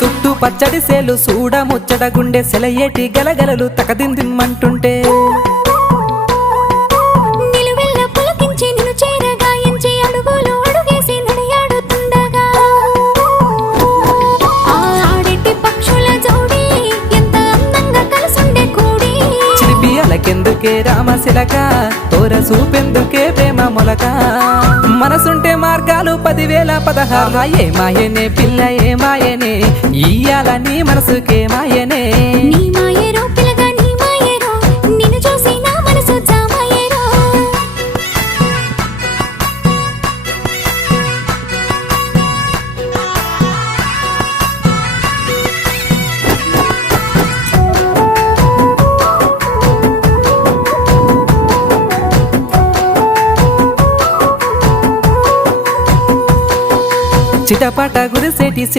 చుట్టూ పచ్చడి సేలు చూడ ముచ్చట గుండె సెలయేటి గలగలలు తకదిందిమ్మంటుంటే నిలువెల్ల పులకించి నిన్ను చేరగాయించి అడుగులు అడుగేసి నడియాడుతుండగా ఆడెట్టి పక్షుల జోడి ఎంత అందంగా కలుసుండే కూడి చిలిపి అలకెందుకే రామశిలక తోర చూపెందుకే ప్రేమ మొలక మనసుంటే మార్గాలు 10,016 ఏ మాయనే పిల్ల ఏ మాయనే ఇయ్యాల నీ మనసుకే మాయనే నీ మాయేరో పిల్లగా నీ మాయేరో నిన్ను చూసి నా మనసు జామాయేరో చిటపట గురిసేటి